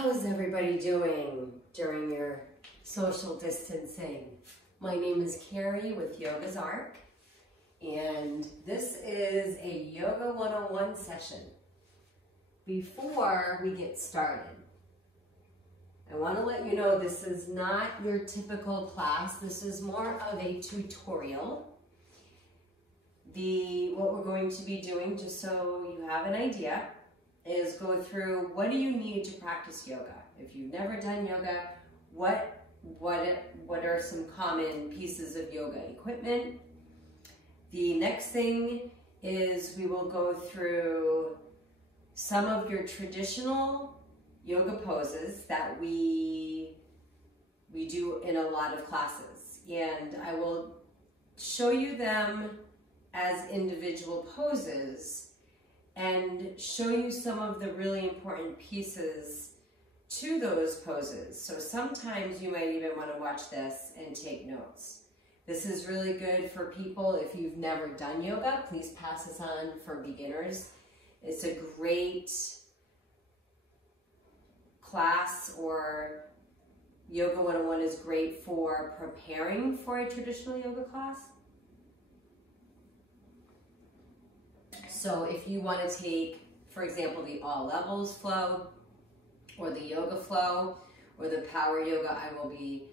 How's everybody doing during your social distancing? My name is Kary with Yoga's Arc, and this is a Yoga 101 session. Before we get started, I want to let you know this is not your typical class. This is more of a tutorial. What we're going to be doing, just so you have an idea, is go through what do you need to practice yoga. If you've never done yoga, what are some common pieces of yoga equipment? The next thing is we will go through some of your traditional yoga poses that we do in a lot of classes, and I will show you them as individual poses and show you some of the really important pieces to those poses. So sometimes you might even want to watch this and take notes. This is really good for people if you've never done yoga. Please pass this on for beginners. It's a great class, or Yoga 101 is great for preparing for a traditional yoga class. So if you want to take, for example, the all levels flow, or the yoga flow, or the power yoga I will be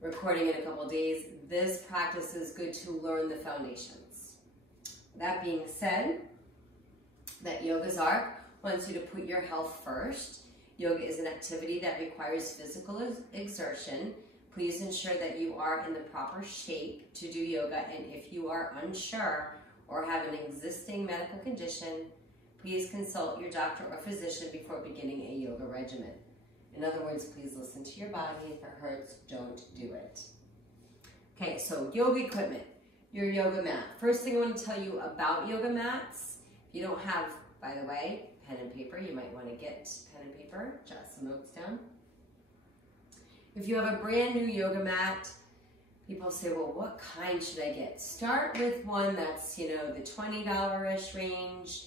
recording in a couple of days, this practice is good to learn the foundations. That being said, that Yoga's Arc wants you to put your health first. Yoga is an activity that requires physical exertion. Please ensure that you are in the proper shape to do yoga, and if you are unsure or have an existing medical condition, please consult your doctor or physician before beginning a yoga regimen. In other words, please listen to your body. If it hurts, don't do it. Okay, so yoga equipment, your yoga mat. First thing I want to tell you about yoga mats, if you don't have, by the way, pen and paper, you might want to get pen and paper, jot some notes down. If you have a brand new yoga mat, people say, well, what kind should I get? Start with one that's, the $20-ish range,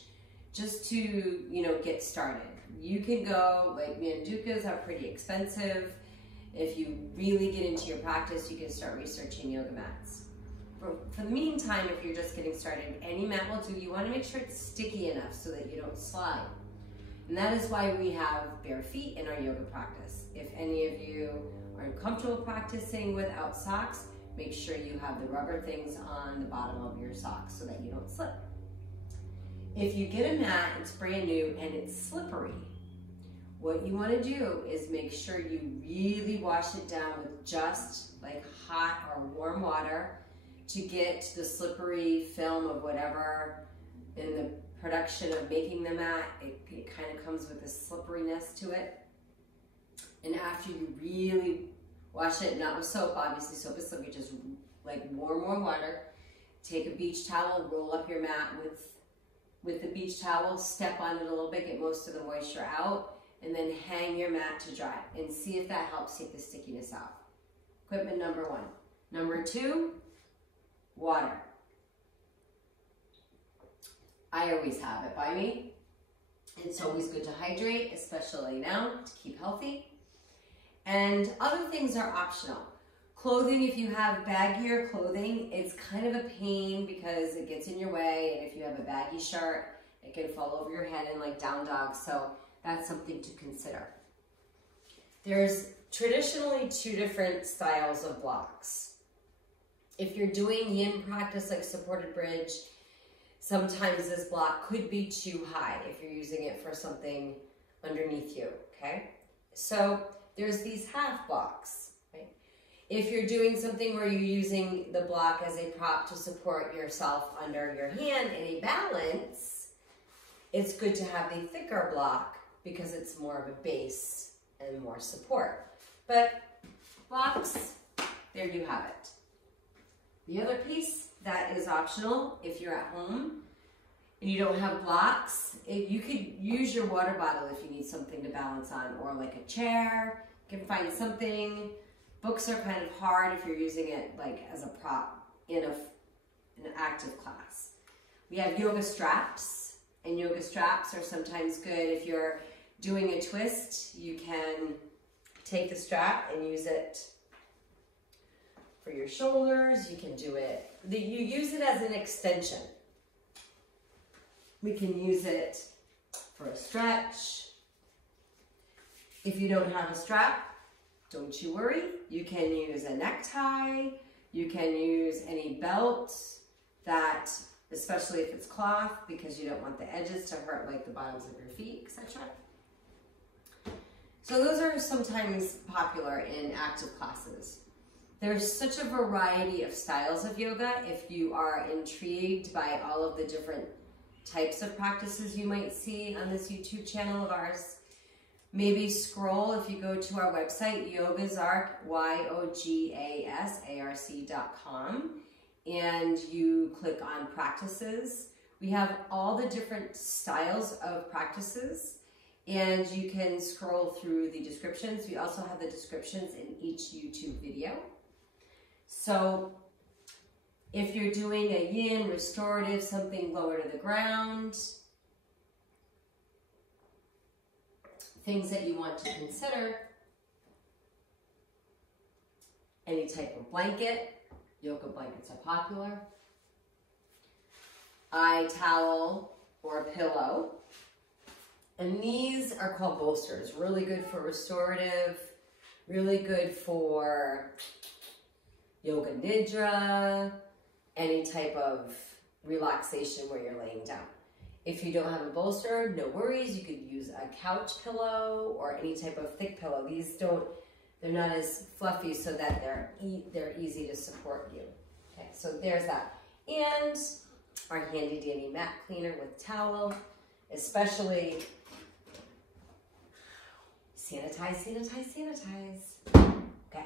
just to, get started. You can go, like Mandukas are pretty expensive. If you really get into your practice, you can start researching yoga mats. For the meantime, if you're just getting started, any mat will do. You want to make sure it's sticky enough so that you don't slide. And that is why we have bare feet in our yoga practice. If any of you are uncomfortable practicing without socks, make sure you have the rubber things on the bottom of your socks so that you don't slip. If you get a mat, it's brand new and it's slippery, what you want to do is make sure you really wash it down with just like hot or warm water to get the slippery film of whatever in the production of making the mat. It kind of comes with a slipperiness to it. And after you really wash it, not with soap, obviously soap is slippery, just like warm water. Take a beach towel, roll up your mat with the beach towel, step on it a little bit, get most of the moisture out, and then hang your mat to dry and see if that helps take the stickiness out. Equipment number one. Number two, water. I always have it by me. It's always good to hydrate, especially now, to keep healthy. And other things are optional. Clothing, if you have baggier clothing, it's kind of a pain because it gets in your way, and if you have a baggy shirt, it can fall over your head and like down dog, so that's something to consider. There's traditionally two different styles of blocks. If you're doing yin practice like supported bridge, sometimes this block could be too high if you're using it for something underneath you, okay? So there's these half blocks, right? If you're doing something where you're using the block as a prop to support yourself under your hand in a balance, it's good to have the thicker block because it's more of a base and more support. But blocks, there you have it. The other piece that is optional, if you're at home and you don't have blocks, you could use your water bottle if you need something to balance on, or like a chair. You can find something. Books are kind of hard if you're using it like as a prop in an active class. We have yoga straps, and yoga straps are sometimes good if you're doing a twist, you can take the strap and use it for your shoulders. You can do it, you use it as an extension. We can use it for a stretch. If you don't have a strap, don't you worry. You can use a necktie. You can use any belt that, especially if it's cloth, because you don't want the edges to hurt like the bottoms of your feet, etc. So those are sometimes popular in active classes. There's such a variety of styles of yoga. If you are intrigued by all of the different types of practices you might see on this YouTube channel of ours, maybe scroll, if you go to our website, Yogasarc, YOGASARC.com, and you click on practices. We have all the different styles of practices, and you can scroll through the descriptions. We also have the descriptions in each YouTube video. So if you're doing a yin, restorative, something lower to the ground, things that you want to consider, any type of blanket, yoga blankets are popular, eye towel or a pillow, and these are called bolsters. Really good for restorative, really good for yoga nidra, any type of relaxation where you're laying down. If you don't have a bolster, no worries. You could use a couch pillow or any type of thick pillow. These they're not as fluffy, so that they're easy to support you. Okay, so there's that. And our handy dandy mat cleaner with towel, especially sanitize, sanitize, sanitize. Okay,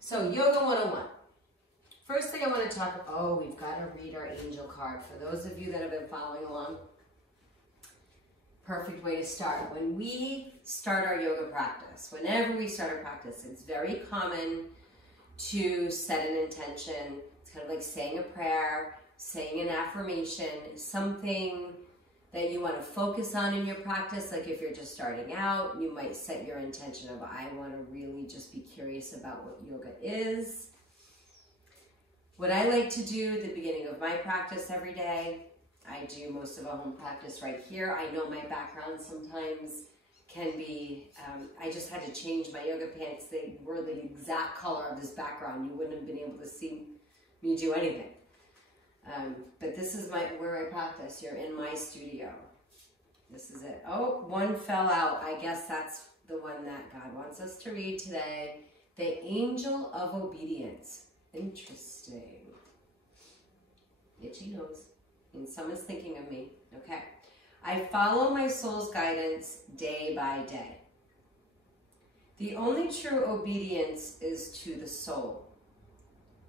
so Yoga 101. First thing I want to talk about, we've got to read our angel card. For those of you that have been following along, perfect way to start. When we start our yoga practice, whenever we start a practice, it's very common to set an intention. It's kind of like saying a prayer, saying an affirmation, something that you want to focus on in your practice. Like if you're just starting out, you might set your intention of, I want to really just be curious about what yoga is. What I like to do at the beginning of my practice every day, I do most of a home practice right here. I know my background sometimes can be, I just had to change my yoga pants. They were the exact color of this background. You wouldn't have been able to see me do anything. But this is where I practice. You're in my studio. This is it. Oh, one fell out. I guess that's the one that God wants us to read today. The Angel of Obedience. Interesting. Itchy nose. And someone's thinking of me. Okay. I follow my soul's guidance day by day. The only true obedience is to the soul.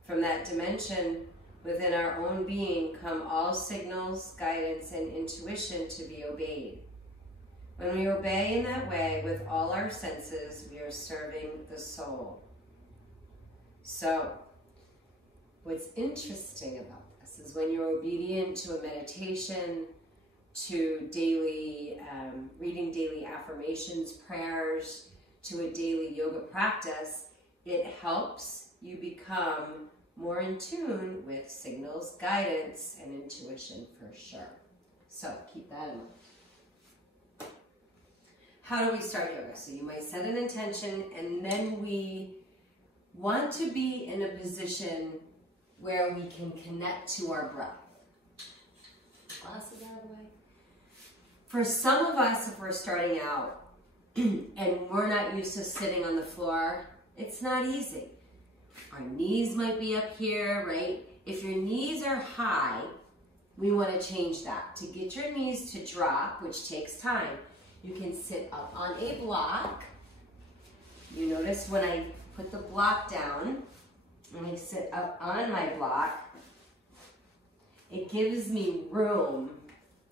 From that dimension within our own being come all signals, guidance, and intuition to be obeyed. When we obey in that way with all our senses, we are serving the soul. So, what's interesting about this is when you're obedient to a meditation, to daily, reading daily affirmations, prayers, to a daily yoga practice, it helps you become more in tune with signals, guidance, and intuition for sure. So keep that in mind. How do we start yoga? So you might set an intention, and then we want to be in a position where we can connect to our breath. Glasses out of the way. For some of us, if we're starting out and we're not used to sitting on the floor, it's not easy. Our knees might be up here, right? If your knees are high, we want to change that. To get your knees to drop, which takes time, you can sit up on a block. You notice when I put the block down, and I sit up on my block, it gives me room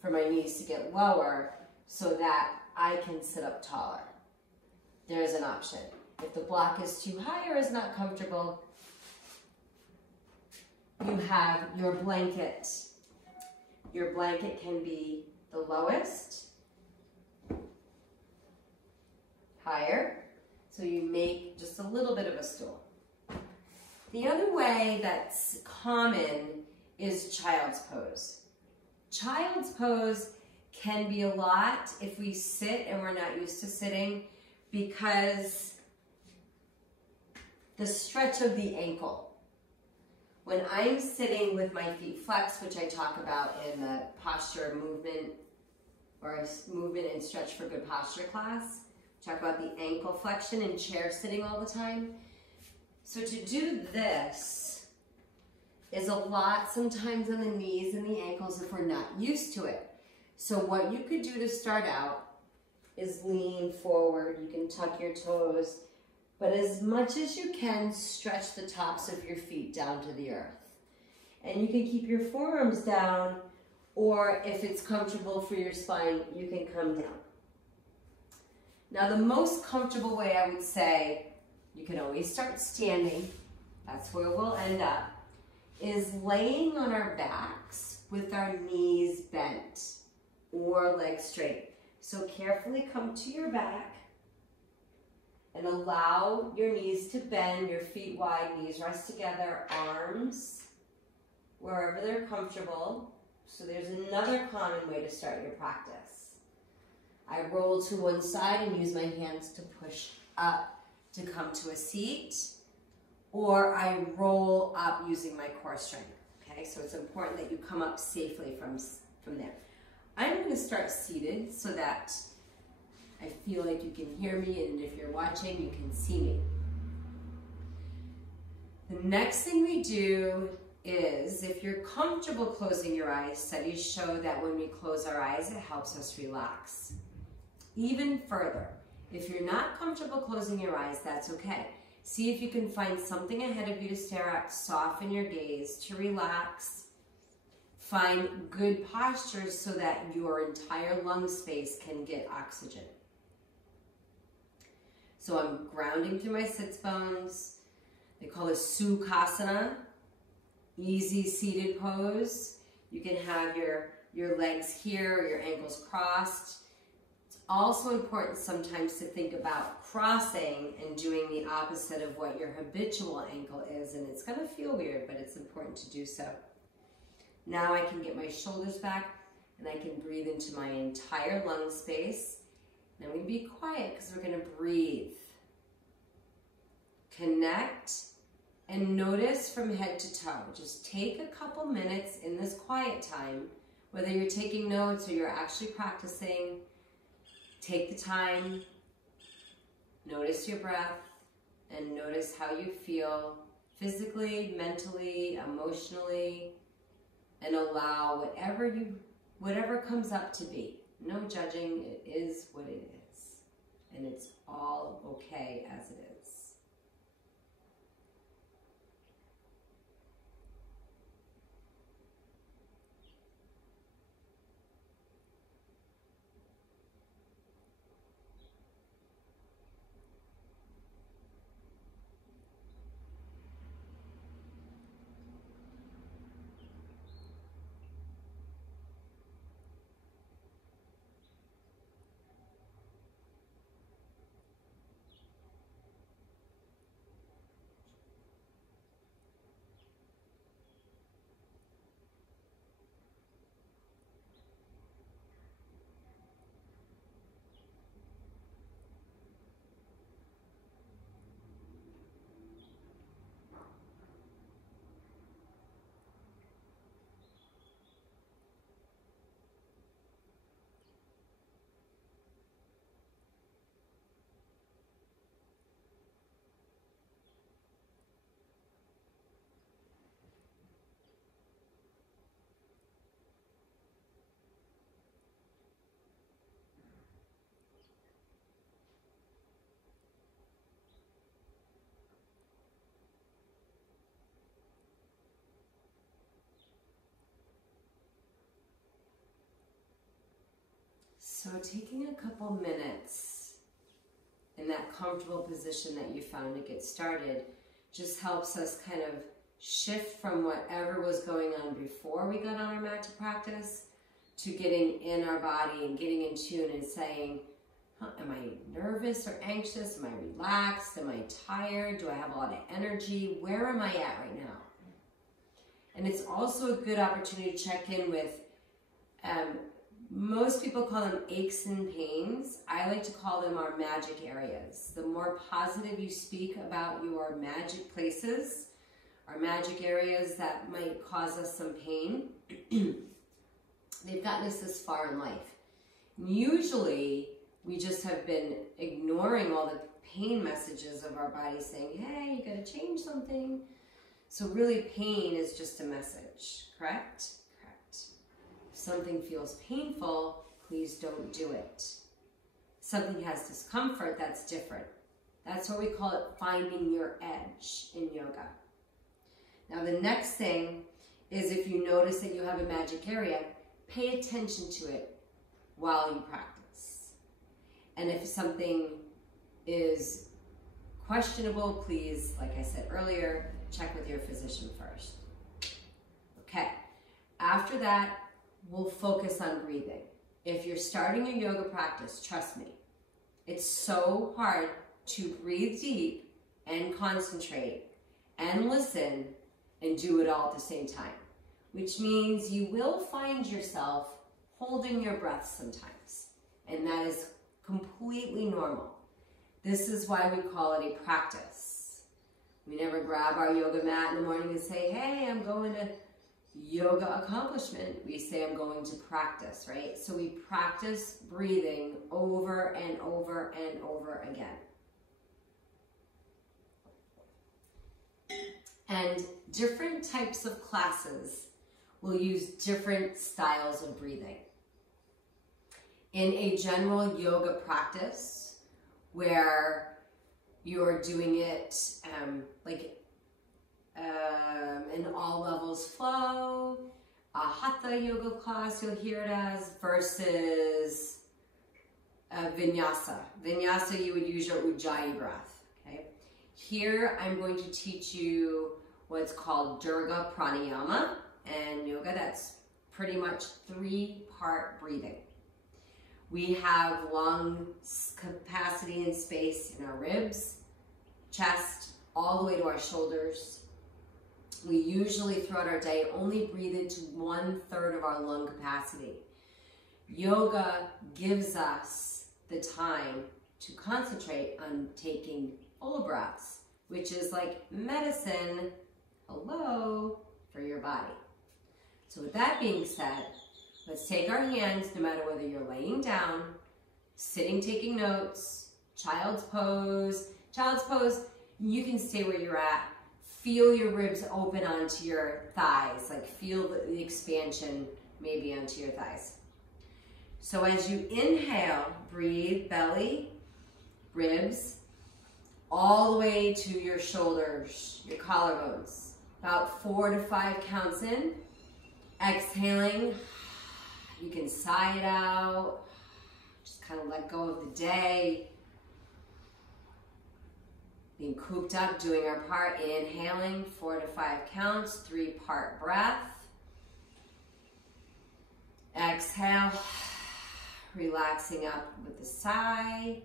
for my knees to get lower so that I can sit up taller. There's an option. If the block is too high or is not comfortable, you have your blanket. Your blanket can be the lowest higher. So you make just a little bit of a stool. The other way that's common is child's pose. Child's pose can be a lot if we sit and we're not used to sitting, because the stretch of the ankle. When I'm sitting with my feet flexed, which I talk about in the posture movement or movement and stretch for good posture class, talk about the ankle flexion and chair sitting all the time. So to do this is a lot sometimes on the knees and the ankles if we're not used to it. So what you could do to start out is lean forward. You can tuck your toes, but as much as you can, stretch the tops of your feet down to the earth. And you can keep your forearms down, or if it's comfortable for your spine, you can come down. Now the most comfortable way, I would say, you can always start standing, that's where we'll end up, is laying on our backs with our knees bent or legs straight. So carefully come to your back and allow your knees to bend, your feet wide, knees rest together, arms wherever they're comfortable. So there's another common way to start your practice. I roll to one side and use my hands to push up to come to a seat, or I roll up using my core strength. Okay, so it's important that you come up safely from there. I'm going to start seated so that I feel like you can hear me, and if you're watching, you can see me. The next thing we do is, if you're comfortable closing your eyes, studies show that when we close our eyes, it helps us relax. Even further, if you're not comfortable closing your eyes, that's okay. See if you can find something ahead of you to stare at, soften your gaze, to relax. Find good postures so that your entire lung space can get oxygen. So I'm grounding through my sits bones. They call it Sukhasana, easy seated pose. You can have your legs here, your ankles crossed. It's also important sometimes to think about crossing and doing the opposite of what your habitual ankle is, and it's going to feel weird, but it's important to do so. Now I can get my shoulders back and I can breathe into my entire lung space. Now we be quiet because we're going to breathe. Connect and notice from head to toe. Just take a couple minutes in this quiet time, whether you're taking notes or you're actually practicing. Take the time, notice your breath, and notice how you feel physically, mentally, emotionally, and allow whatever comes up to be. No judging, it is what it is. And it's all okay as it is. So taking a couple minutes in that comfortable position that you found to get started just helps us kind of shift from whatever was going on before we got on our mat to practice to getting in our body and getting in tune and saying, Am I nervous or anxious? Am I relaxed? Am I tired? Do I have a lot of energy? Where am I at right now? And it's also a good opportunity to check in with, most people call them aches and pains. I like to call them our magic areas. The more positive you speak about your magic places, our magic areas that might cause us some pain, they've gotten us this far in life. And usually, we just have been ignoring all the pain messages of our body saying, hey, you gotta change something. So really pain is just a message, correct? Correct. If something feels painful, please don't do it. If something has discomfort, that's different. That's what we call it finding your edge in yoga. Now the next thing is if you notice that you have a magic area, pay attention to it while you practice. And if something is questionable, please, like I said earlier, check with your physician first. Okay, after that, we'll focus on breathing. If you're starting a yoga practice, trust me, it's so hard to breathe deep and concentrate and listen and do it all at the same time, which means you will find yourself holding your breath sometimes, and that is completely normal. This is why we call it a practice. We never grab our yoga mat in the morning and say, hey, I'm going to yoga accomplishment. We say I'm going to practice, right? So we practice breathing over and over and over again. And different types of classes will use different styles of breathing. In a general yoga practice where you're doing it an all levels flow, a hatha yoga class you'll hear it as, versus vinyasa. Vinyasa, you would use your ujjayi breath, okay? Here I'm going to teach you what's called Durga Pranayama, and yoga, that's pretty much 3-part breathing. We have lung capacity and space in our ribs, chest, all the way to our shoulders. We usually throughout our day only breathe into 1/3 of our lung capacity. Yoga gives us the time to concentrate on taking full breaths, which is like medicine, hello, for your body. So with that being said, let's take our hands, no matter whether you're laying down, sitting, taking notes, child's pose. Child's pose, you can stay where you're at. Feel your ribs open onto your thighs, like feel the expansion maybe onto your thighs. So as you inhale, breathe belly, ribs, all the way to your shoulders, your collarbones. About 4 to 5 counts in. Exhaling, you can sigh it out, just kind of let go of the day. Being cooped up, doing our part, inhaling, 4 to 5 counts, 3-part breath. Exhale, relaxing up with a sigh.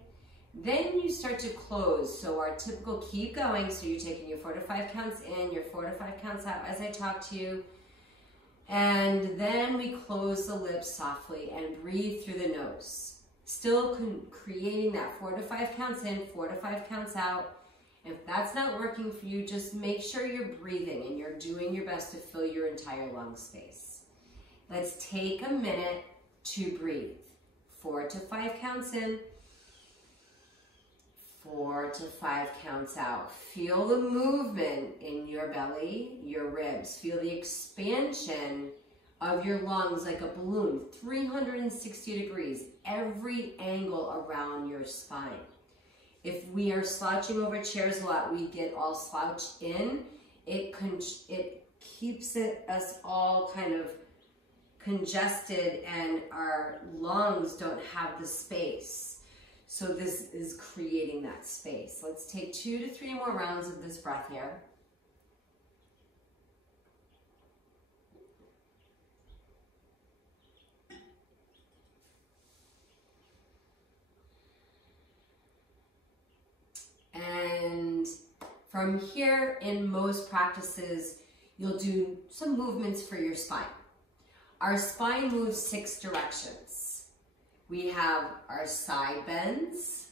Then you start to close. So our typical keep going, so you're taking your 4 to 5 counts in, your 4 to 5 counts out as I talk to you. And then we close the lips softly and breathe through the nose. Still creating that 4 to 5 counts in, 4 to 5 counts out. If that's not working for you, just make sure you're breathing and you're doing your best to fill your entire lung space. Let's take a minute to breathe. 4 to 5 counts in, 4 to 5 counts out. Feel the movement in your belly, your ribs. Feel the expansion of your lungs like a balloon, 360 degrees, every angle around your spine. If we are slouching over chairs a lot, we get all slouched in. It keeps us all kind of congested and our lungs don't have the space. So this is creating that space. Let's take 2 to 3 more rounds of this breath here. From here, in most practices, you'll do some movements for your spine. Our spine moves 6 directions. We have our side bends.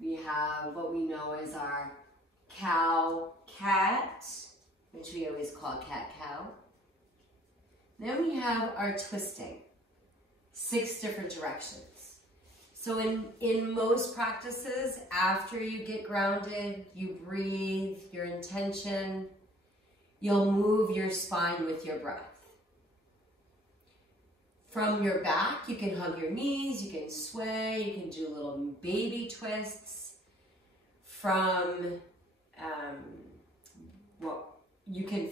We have what we know as our cow, cat, which we always call cat, cow. Then we have our twisting, 6 different directions. So in most practices, after you get grounded, you breathe, your intention, you'll move your spine with your breath. From your back, you can hug your knees, you can sway, you can do little baby twists. From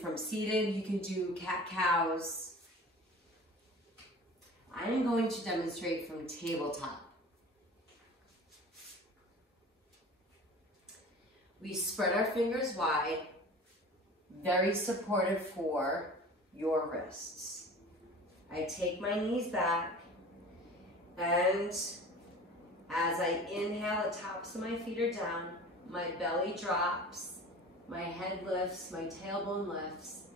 from seated, you can do cat cows. I am going to demonstrate from tabletop. We spread our fingers wide, very supportive for your wrists. I take my knees back, and as I inhale, the tops of my feet are down, my belly drops, my head lifts, my tailbone lifts,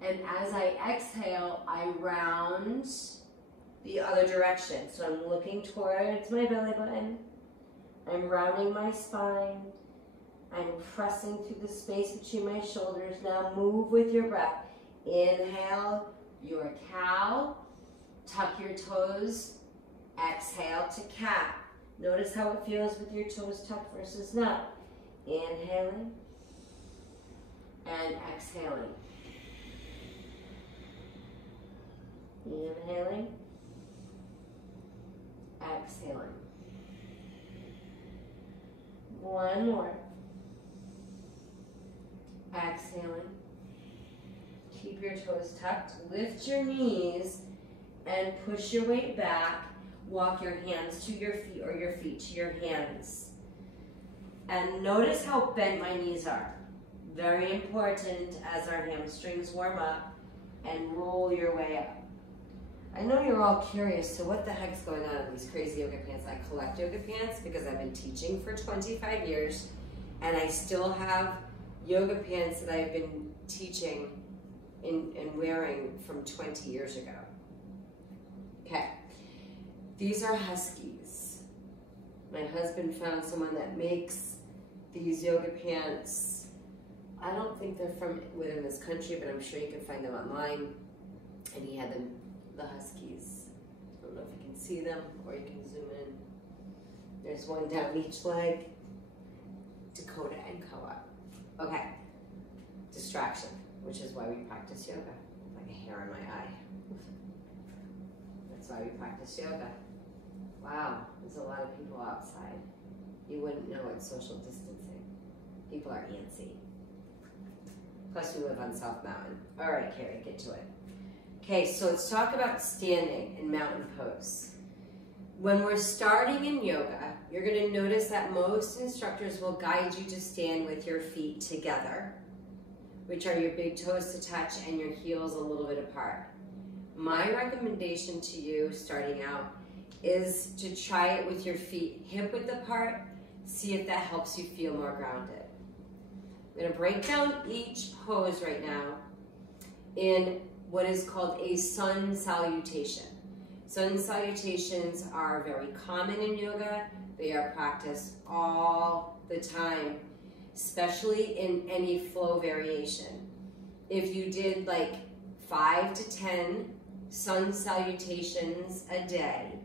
and as I exhale, I round the other direction. So I'm looking towards my belly button, I'm rounding my spine, I'm pressing through the space between my shoulders. Now move with your breath. Inhale, your cow. Tuck your toes. Exhale to cat. Notice how it feels with your toes tucked versus not. Inhaling and exhaling. Inhaling. Exhaling. One more. Exhaling. Keep your toes tucked. Lift your knees and push your weight back. Walk your hands to your feet or your feet to your hands. And notice how bent my knees are. Very important as our hamstrings warm up, and roll your way up. I know you're all curious, so what the heck's going on in these crazy yoga pants? I collect yoga pants because I've been teaching for 25 years, and I still have yoga pants that I've been teaching and wearing from 20 years ago. Okay, these are Huskies. My husband found someone that makes these yoga pants. I don't think they're from within this country, but I'm sure you can find them online. And he had them, the Huskies. I don't know if you can see them or you can zoom in. There's one down each leg. Dakota and Koa. Okay, distraction, which is why we practice yoga. Like a hair in my eye. That's why we practice yoga. Wow, there's a lot of people outside. You wouldn't know it's social distancing. People are antsy. Plus we live on South Mountain. All right, Kary, get to it. Okay, so let's talk about standing in mountain pose. When we're starting in yoga, you're going to notice that most instructors will guide you to stand with your feet together, which are your big toes to touch and your heels a little bit apart. My recommendation to you starting out is to try it with your feet hip width apart. See if that helps you feel more grounded. I'm going to break down each pose right now in what is called a sun salutation. Sun salutations are very common in yoga. They are practiced all the time, especially in any flow variation. If you did like 5 to 10 sun salutations a day,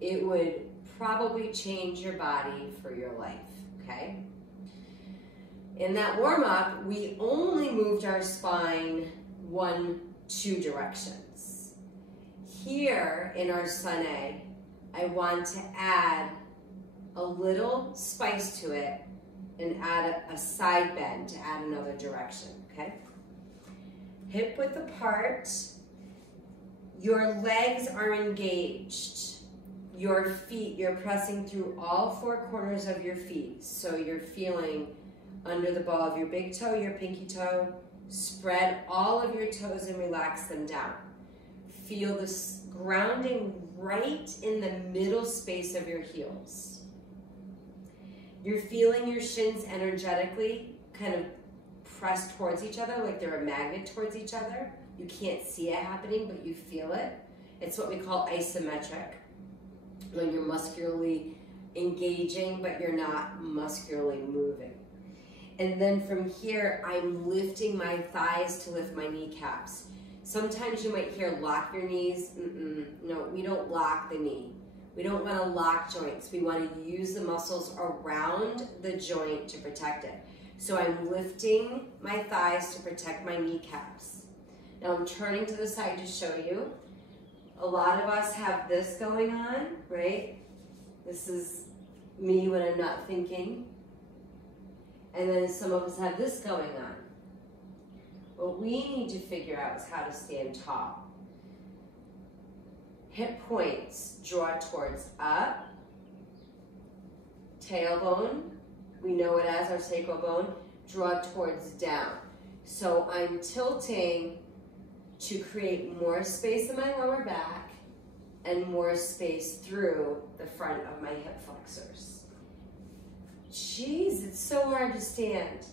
it would probably change your body for your life, okay? In that warm-up, we only moved our spine 1-2 directions. Here in our Sun A, I want to add a little spice to it and add a side bend to add another direction, okay? Hip width apart. Your legs are engaged. Your feet, you're pressing through all 4 corners of your feet. So you're feeling under the ball of your big toe, your pinky toe. Spread all of your toes and relax them down. Feel this grounding right in the middle space of your heels. You're feeling your shins energetically kind of pressed towards each other, like they're a magnet towards each other. You can't see it happening, but you feel it. It's what we call isometric, when you're muscularly engaging, but you're not muscularly moving. And then from here, I'm lifting my thighs to lift my kneecaps. Sometimes you might hear lock your knees. No, we don't lock the knee. We don't want to lock joints. We want to use the muscles around the joint to protect it. So I'm lifting my thighs to protect my kneecaps. Now I'm turning to the side to show you. A lot of us have this going on, right? This is me when I'm not thinking. And then some of us have this going on. What we need to figure out is how to stand tall. Hip points draw towards up. Tailbone, we know it as our sacral bone, draw towards down. So I'm tilting to create more space in my lower back and more space through the front of my hip flexors. Jeez, it's so hard to stand.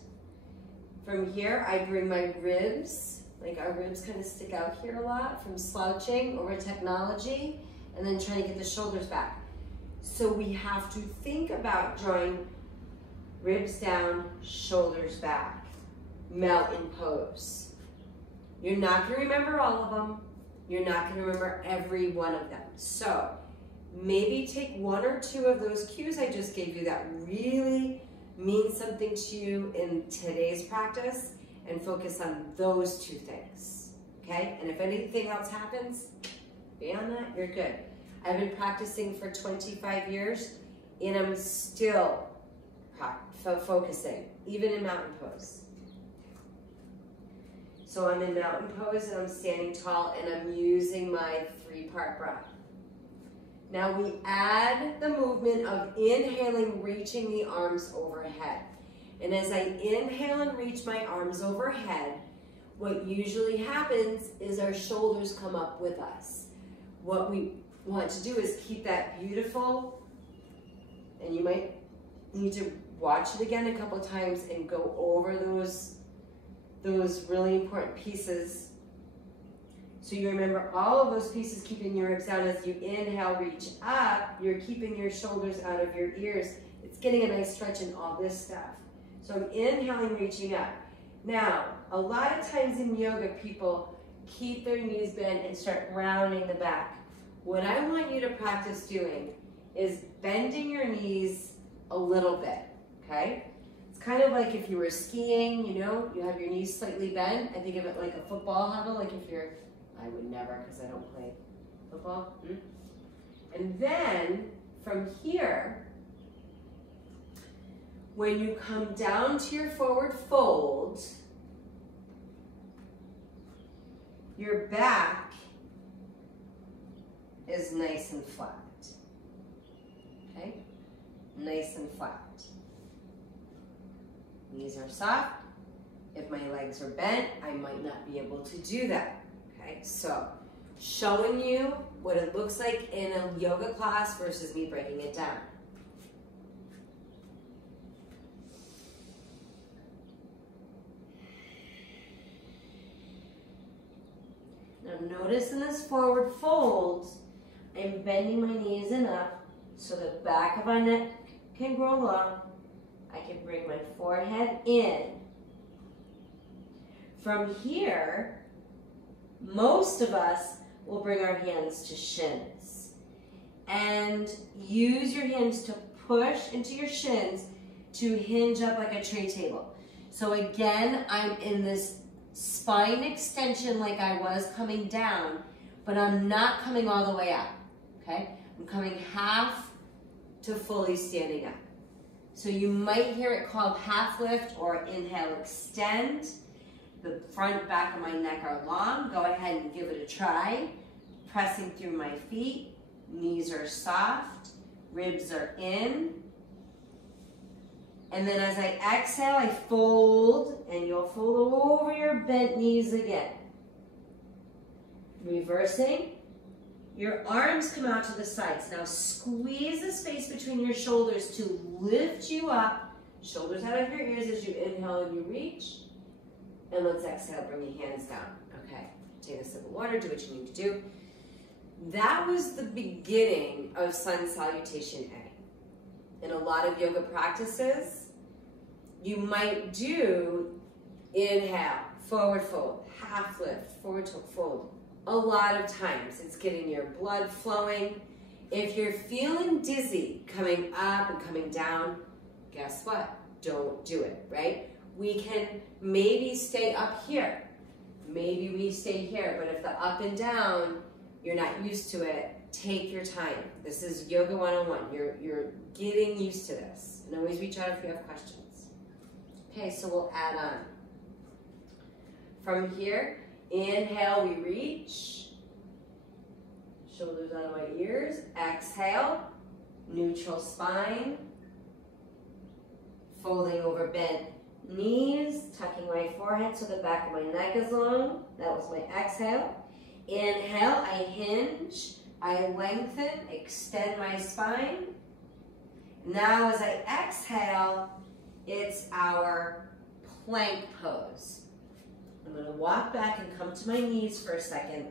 From here, I bring my ribs, like our ribs kind of stick out here a lot from slouching over technology and then trying to get the shoulders back. So we have to think about drawing ribs down, shoulders back, mountain pose. You're not going to remember all of them. You're not going to remember every one of them. So maybe take one or two of those cues I just gave you that really mean something to you in today's practice and focus on those two things, okay? And if anything else happens, beyond that, you're good. I've been practicing for 25 years and I'm still focusing, even in mountain pose. So I'm in mountain pose and I'm standing tall and I'm using my 3-part breath. Now we add the movement of inhaling, reaching the arms overhead. And as I inhale and reach my arms overhead, what usually happens is our shoulders come up with us. What we want to do is keep that beautiful, and you might need to watch it again a couple times and go over those really important pieces. So you remember all of those pieces, keeping your ribs down. As you inhale, reach up, you're keeping your shoulders out of your ears. It's getting a nice stretch in all this stuff. So I'm inhaling, reaching up. Now, a lot of times in yoga, people keep their knees bent and start rounding the back. What I want you to practice doing is bending your knees a little bit, okay? It's kind of like if you were skiing, you know, you have your knees slightly bent. I think of it like a football huddle, like if you're, I would never because I don't play football. And then from here, when you come down to your forward fold, your back is nice and flat, okay? Nice and flat. Knees are soft. If my legs are bent, I might not be able to do that, okay? So, showing you what it looks like in a yoga class versus me breaking it down. Now notice in this forward fold, I'm bending my knees and up so the back of my neck can grow long. I can bring my forehead in. From here, most of us will bring our hands to shins and use your hands to push into your shins to hinge up like a tray table. So again, I'm in this spine extension like I was coming down, but I'm not coming all the way up, okay? I'm coming half to fully standing up. So you might hear it called half lift or inhale extend. The front, back of my neck are long. Go ahead and give it a try. Pressing through my feet, knees are soft, ribs are in. And then as I exhale, I fold, and you'll fold over your bent knees again. Reversing, Your arms come out to the sides. Now squeeze the space between your shoulders to lift you up. Shoulders out of your ears as you inhale and you reach. And let's exhale, bring your hands down. Okay, take a sip of water, do what you need to do. That was the beginning of Sun Salutation A. In a lot of yoga practices, you might do inhale, forward fold, half lift, forward fold. A lot of times it's getting your blood flowing. If you're feeling dizzy coming up and coming down, guess what? Don't do it, right? We can maybe stay up here. Maybe we stay here, but if the up and down, you're not used to it, take your time. This is Yoga 101. You're getting used to this. And always reach out if you have questions. Okay, so we'll add on. From here, inhale, we reach. Shoulders out of my ears. Exhale, neutral spine. Folding over bent knees, tucking my forehead so the back of my neck is long. That was my exhale. Inhale, I hinge, I lengthen, extend my spine. Now as I exhale, it's our plank pose. I'm going to walk back and come to my knees for a second.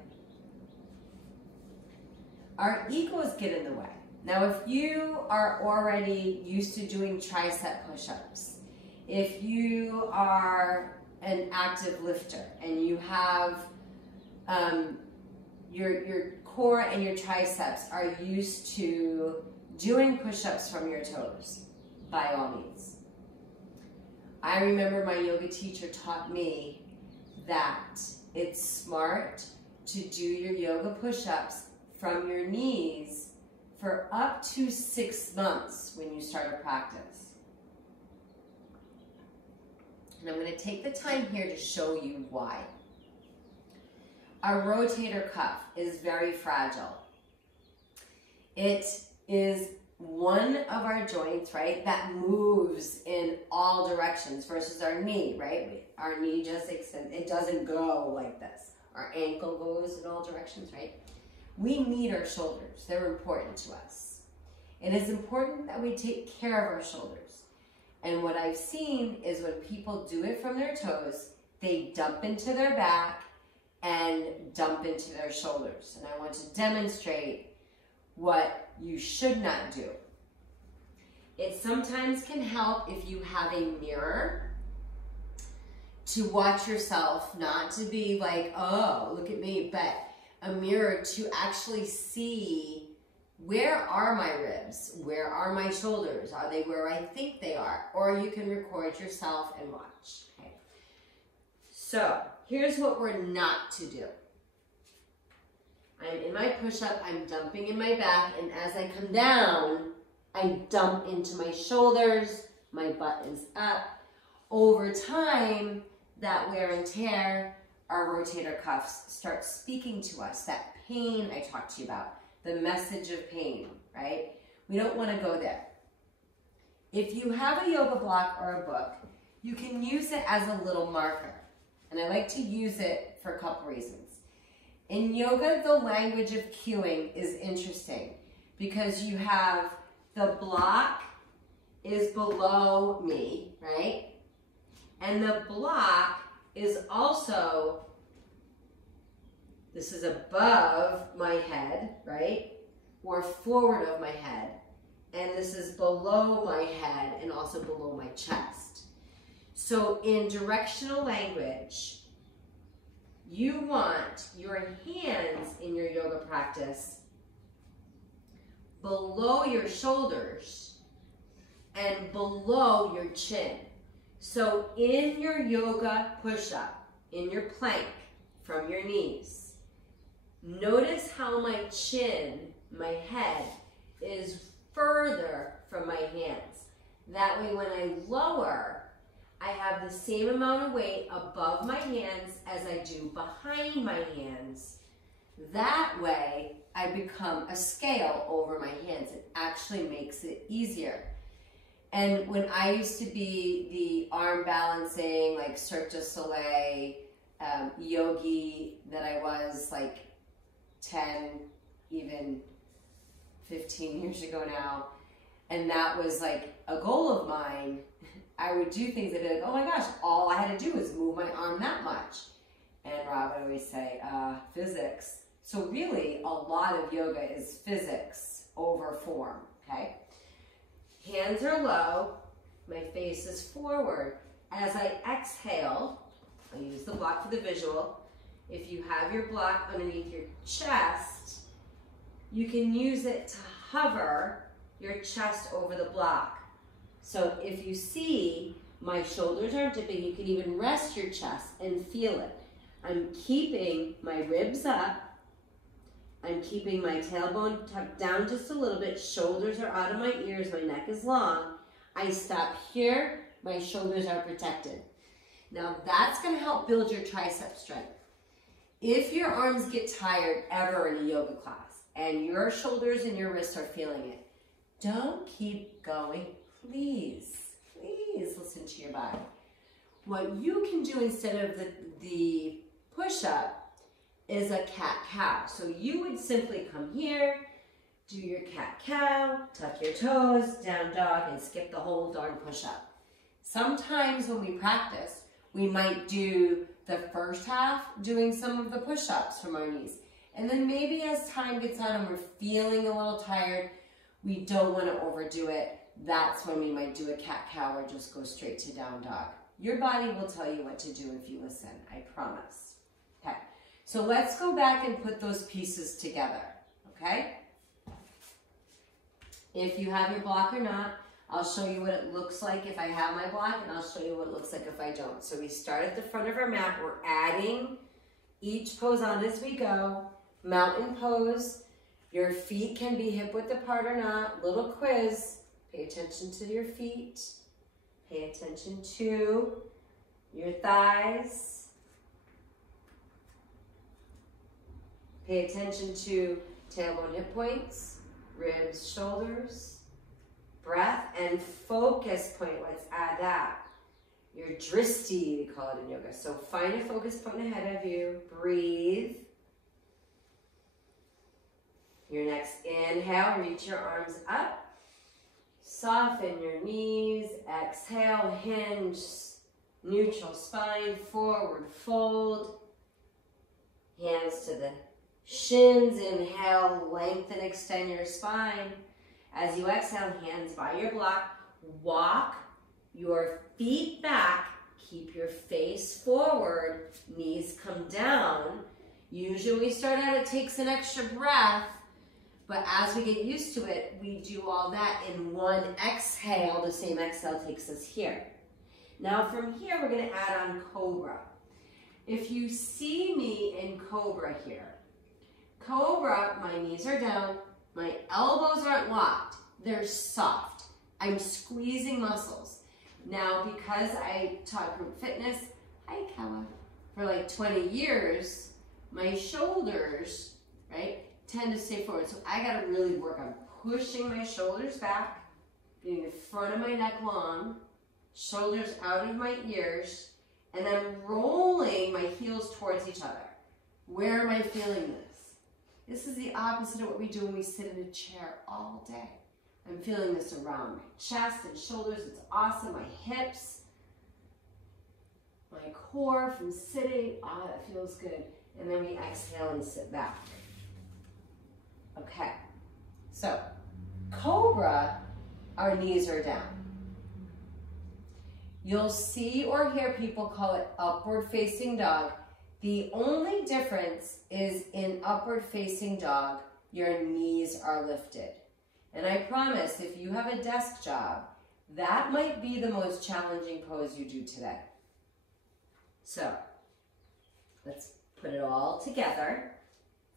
Our egos get in the way. Now if you are already used to doing tricep push-ups, if you are an active lifter and you have your core and your triceps are used to doing push-ups from your toes, by all means. I remember my yoga teacher taught me that it's smart to do your yoga push-ups from your knees for up to 6 months when you start a practice. And I'm going to take the time here to show you why. Our rotator cuff is very fragile. It is one of our joints, right, that moves in all directions versus our knee, right? Our knee just extends, it doesn't go like this. Our ankle goes in all directions, right? We need our shoulders. They're important to us. It is important that we take care of our shoulders. And what I've seen is when people do it from their toes, they dump into their back and dump into their shoulders. And I want to demonstrate what you should not do. It sometimes can help if you have a mirror to watch yourself, not to be like, oh, look at me, but a mirror to actually see, where are my ribs? Where are my shoulders? Are they where I think they are? Or you can record yourself and watch. Okay. So here's what we're not to do. I'm in my push-up, I'm dumping in my back, and as I come down, I dump into my shoulders, my butt is up. Over time, that wear and tear, our rotator cuffs start speaking to us. That pain I talked to you about, the message of pain, right? We don't want to go there. If you have a yoga block or a book, you can use it as a little marker. And I like to use it for a couple reasons. In yoga, the language of cueing is interesting because you have the block is below me, right? And the block is also, this is above my head, right? Or forward of my head. And this is below my head and also below my chest. So in directional language, you want your hands in your yoga practice below your shoulders and below your chin. So in your yoga push-up, in your plank from your knees, notice how my chin, my head, is further from my hands. That way when I lower, I have the same amount of weight above my hands as I do behind my hands. That way, I become a scale over my hands. It actually makes it easier. And when I used to be the arm balancing, like Cirque du Soleil yogi that I was like 10 even 15 years ago now. And that was like a goal of mine. I would do things that would be like, oh my gosh, all I had to do was move my arm that much. And Rob would always say, physics. So really, a lot of yoga is physics over form, okay? Hands are low, my face is forward. As I exhale, I use the block for the visual. If you have your block underneath your chest, you can use it to hover your chest over the block. So if you see my shoulders aren't dipping, you can even rest your chest and feel it. I'm keeping my ribs up. I'm keeping my tailbone tucked down just a little bit. Shoulders are out of my ears. My neck is long. I stop here. My shoulders are protected. Now that's going to help build your tricep strength. If your arms get tired ever in a yoga class and your shoulders and your wrists are feeling it, don't keep going. Please listen to your body. What you can do instead of the push-up is a cat-cow. So you would simply come here, do your cat-cow, tuck your toes, down dog, and skip the whole darn push-up. Sometimes when we practice, we might do the first half doing some of the push-ups from our knees. And then maybe as time gets on and we're feeling a little tired, we don't want to overdo it. That's when we might do a cat-cow or just go straight to down dog. Your body will tell you what to do if you listen, I promise. Okay, so let's go back and put those pieces together, okay? If you have your block or not, I'll show you what it looks like if I have my block, and I'll show you what it looks like if I don't. So we start at the front of our mat. We're adding each pose on as we go. Mountain pose. Your feet can be hip width apart or not. Little quiz. Pay attention to your feet. Pay attention to your thighs. Pay attention to tailbone, hip points, ribs, shoulders, breath, and focus point. Let's add that. Your dristi, we call it in yoga. So find a focus point ahead of you. Breathe. Your next inhale, reach your arms up. Soften your knees. Exhale, hinge, neutral spine, forward fold. Hands to the shins. Inhale, lengthen, extend your spine. As you exhale, hands by your block. Walk your feet back. Keep your face forward. Knees come down. Usually when we start out, it takes an extra breath. But as we get used to it, we do all that in one exhale. The same exhale takes us here. Now from here, we're going to add on Cobra. If you see me in Cobra here, Cobra, my knees are down, my elbows aren't locked, they're soft. I'm squeezing muscles. Now, because I taught group fitness, hi Kara, for like 20 years, my shoulders, right, tend to stay forward. So I gotta really work on pushing my shoulders back, getting the front of my neck long, shoulders out of my ears, and then rolling my heels towards each other. Where am I feeling this? This is the opposite of what we do when we sit in a chair all day. I'm feeling this around my chest and shoulders. It's awesome. My hips, my core from sitting. Oh, that feels good. And then we exhale and sit back. Okay. So, Cobra, our knees are down. You'll see or hear people call it upward facing dog. The only difference is in upward facing dog, your knees are lifted. And I promise, if you have a desk job, that might be the most challenging pose you do today. So, let's put it all together,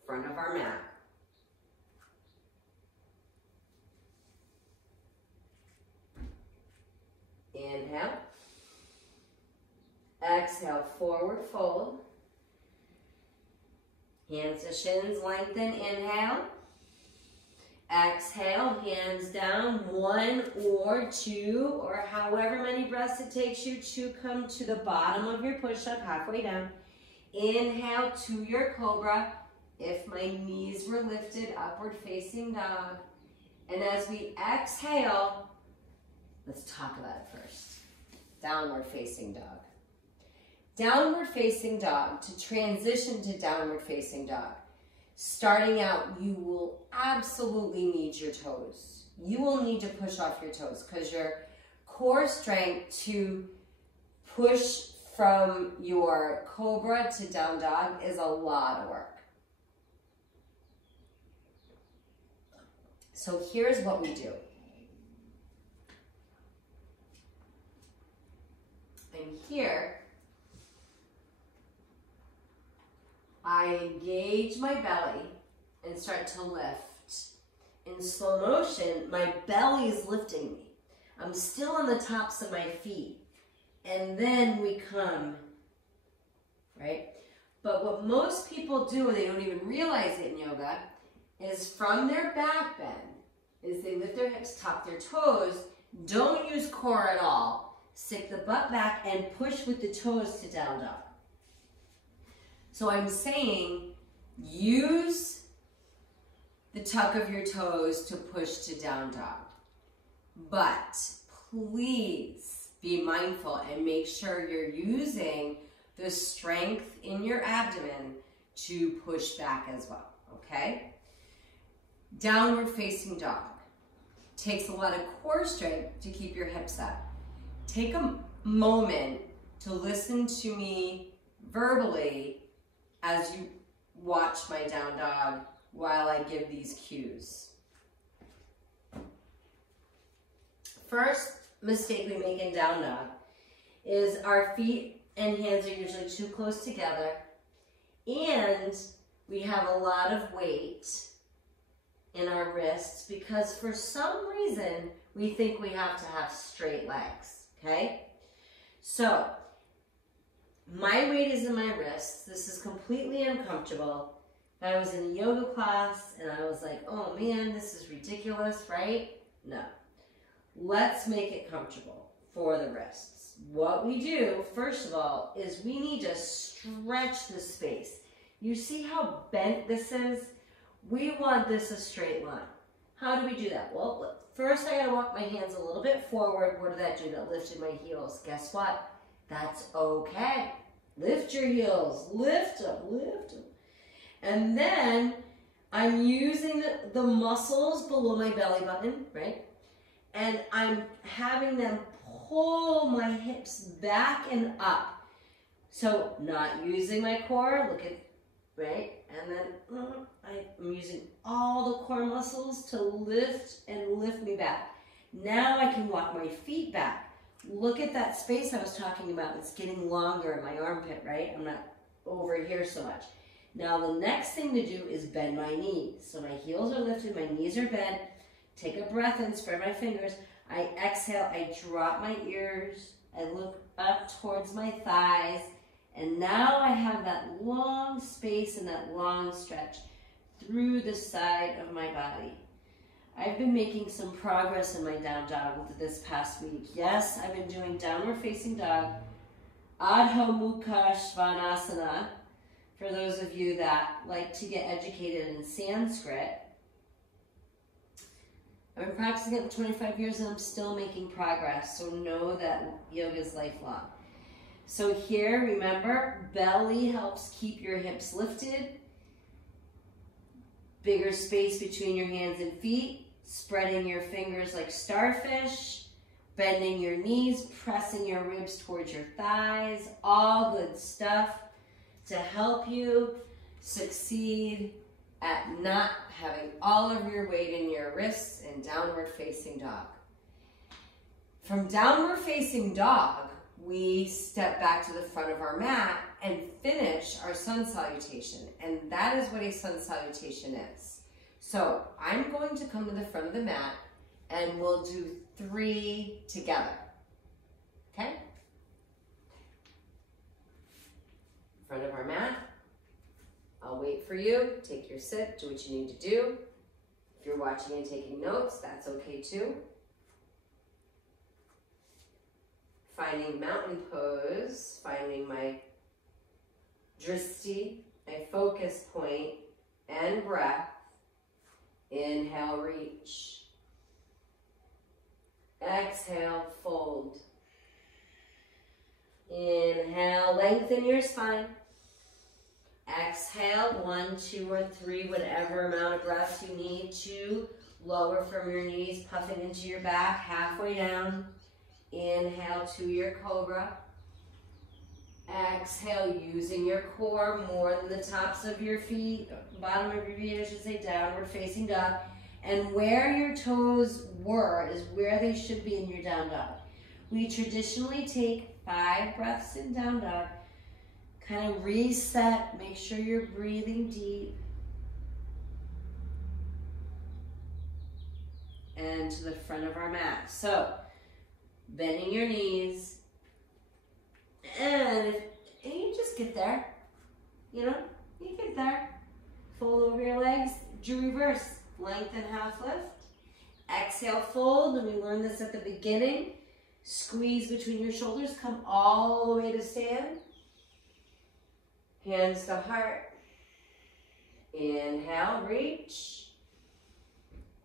front of our mat. Inhale. Exhale, forward fold. Hands to shins, lengthen, inhale. Exhale, hands down, 1 or 2, or however many breaths it takes you to come to the bottom of your push-up, halfway down. Inhale to your Cobra. if my knees were lifted, upward facing dog. And as we exhale, let's talk about it first. Downward facing dog. Downward facing dog, to transition to downward facing dog. Starting out, you will absolutely need your toes. You will need to push off your toes because your core strength to push from your Cobra to down dog is a lot of work. So here's what we do. And here, I engage my belly and start to lift. In slow motion, my belly is lifting me. I'm still on the tops of my feet. And then we come, right? But what most people do, and they don't even realize it in yoga, is from their back bend, is they lift their hips, top their toes, don't use core at all. Stick the butt back and push with the toes to down dog. So I'm saying use the tuck of your toes to push to down dog. But please be mindful and make sure you're using the strength in your abdomen to push back as well, okay? Downward facing dog. Takes a lot of core strength to keep your hips up. Take a moment to listen to me verbally as you watch my down dog while I give these cues. First mistake we make in down dog is our feet and hands are usually too close together and we have a lot of weight in our wrists because for some reason we think we have to have straight legs, okay? So, my weight is in my wrists. This is completely uncomfortable. I was in a yoga class and I was like, oh man, this is ridiculous, right? No. Let's make it comfortable for the wrists. What we do, first of all, is we need to stretch the space. You see how bent this is? We want this a straight line. How do we do that? Well, first I gotta walk my hands a little bit forward. What did that do? That lifted my heels. Guess what? That's okay. Lift your heels. Lift them. Lift them. And then I'm using the muscles below my belly button, right? And I'm having them pull my hips back and up. So not using my core, look at, right? And then I'm using all the core muscles to lift and lift me back. Now I can walk my feet back. Look at that space I was talking about. It's getting longer in my armpit, right? I'm not over here so much. Now the next thing to do is bend my knees. So my heels are lifted, my knees are bent. Take a breath in, spread my fingers. I exhale, I drop my ears. I look up towards my thighs. And now I have that long space and that long stretch through the side of my body. I've been making some progress in my down dog this past week. Yes, I've been doing downward facing dog, Adho Mukha Svanasana, for those of you that like to get educated in Sanskrit. I've been practicing it for 25 years and I'm still making progress, so know that yoga is lifelong. So here, remember, belly helps keep your hips lifted. Bigger space between your hands and feet. Spreading your fingers like starfish. Bending your knees, pressing your ribs towards your thighs. All good stuff to help you succeed at not having all of your weight in your wrists in downward facing dog. From downward facing dog, we step back to the front of our mat and finish our sun salutation. And that is what a sun salutation is. So I'm going to come to the front of the mat and we'll do 3 together. Okay? Front of our mat. I'll wait for you. Take your sit. Do what you need to do. If you're watching and taking notes, that's okay too. Finding mountain pose, finding my dristi, my focus point and breath. Inhale, reach. Exhale, fold. Inhale, lengthen your spine. Exhale, 1, 2, or 3, whatever amount of breath you need to lower from your knees, puffing into your back, halfway down. Inhale to your Cobra. Exhale, using your core more than the tops of your feet, bottom of your feet, I should say, downward facing dog. And where your toes were is where they should be in your down dog. We traditionally take 5 breaths in down dog, kind of reset, make sure you're breathing deep. And to the front of our mat. So, bending your knees, and you just get there, you know, you get there. Fold over your legs, do reverse, lengthen half lift. Exhale, fold, and we learned this at the beginning. Squeeze between your shoulders, come all the way to stand. Hands to heart. Inhale, reach.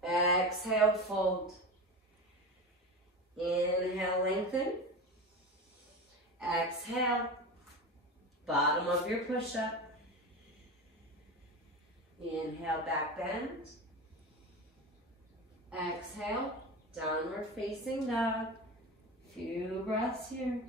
Exhale, fold. Inhale, lengthen. Exhale, bottom of your push-up. Inhale, back bend. Exhale, downward facing dog. Few breaths here.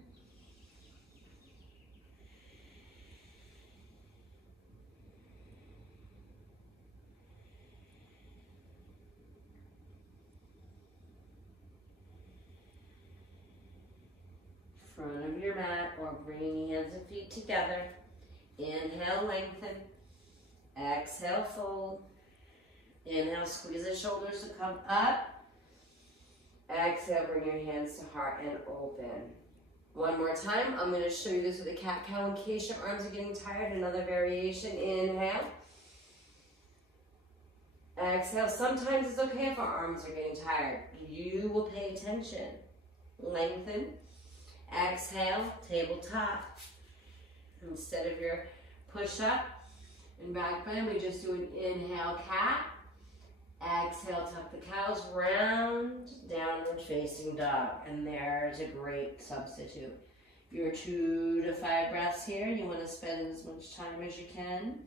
Front of your mat, or bringing hands and feet together. Inhale, lengthen. Exhale, fold. Inhale, squeeze the shoulders to come up. Exhale, bring your hands to heart and open. One more time. I'm going to show you this with a cat-cow in case your arms are getting tired. Another variation. Inhale. Exhale. Sometimes it's okay if our arms are getting tired. You will pay attention. Lengthen. Exhale, tabletop. Instead of your push-up and back bend, we just do an inhale, cat. Exhale, tuck the cows, round, downward facing dog. And there's a great substitute. Your 2 to 5 breaths here. You want to spend as much time as you can.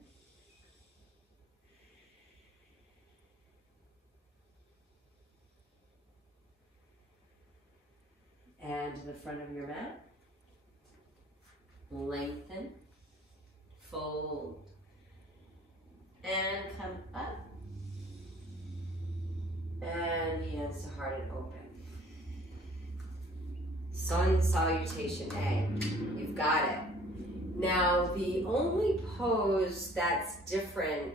And to the front of your mat. Lengthen, fold, and come up. And hands to heart and open. Sun Salutation A. You've got it. Now, the only pose that's different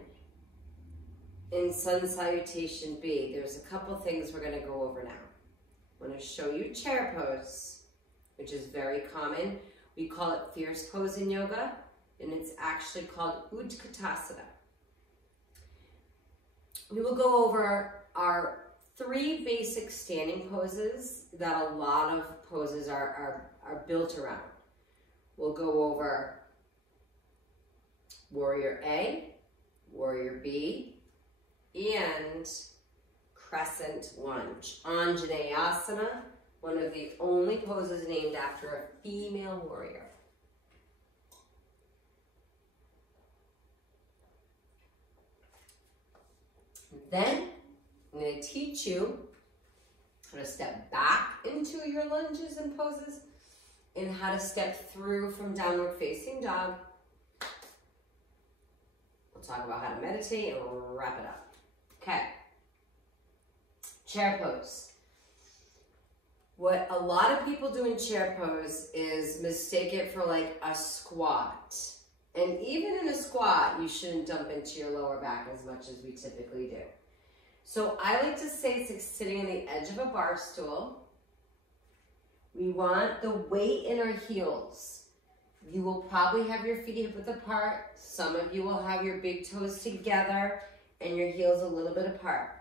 in Sun Salutation B, there's a couple things we're going to go over now. I'm going to show you chair pose, which is very common. We call it fierce pose in yoga, and it's actually called Utkatasana. We will go over our 3 basic standing poses that a lot of poses are built around. We'll go over Warrior A, Warrior B, and Crescent Lunge. Anjaneyasana, one of the only poses named after a female warrior. Then I'm going to teach you how to step back into your lunges and poses and how to step through from downward facing dog. We'll talk about how to meditate and we'll wrap it up. Okay. Chair pose. What a lot of people do in chair pose is mistake it for like a squat. And even in a squat, you shouldn't dump into your lower back as much as we typically do. So I like to say it's like sitting on the edge of a bar stool. We want the weight in our heels. You will probably have your feet hip width apart. Some of you will have your big toes together and your heels a little bit apart.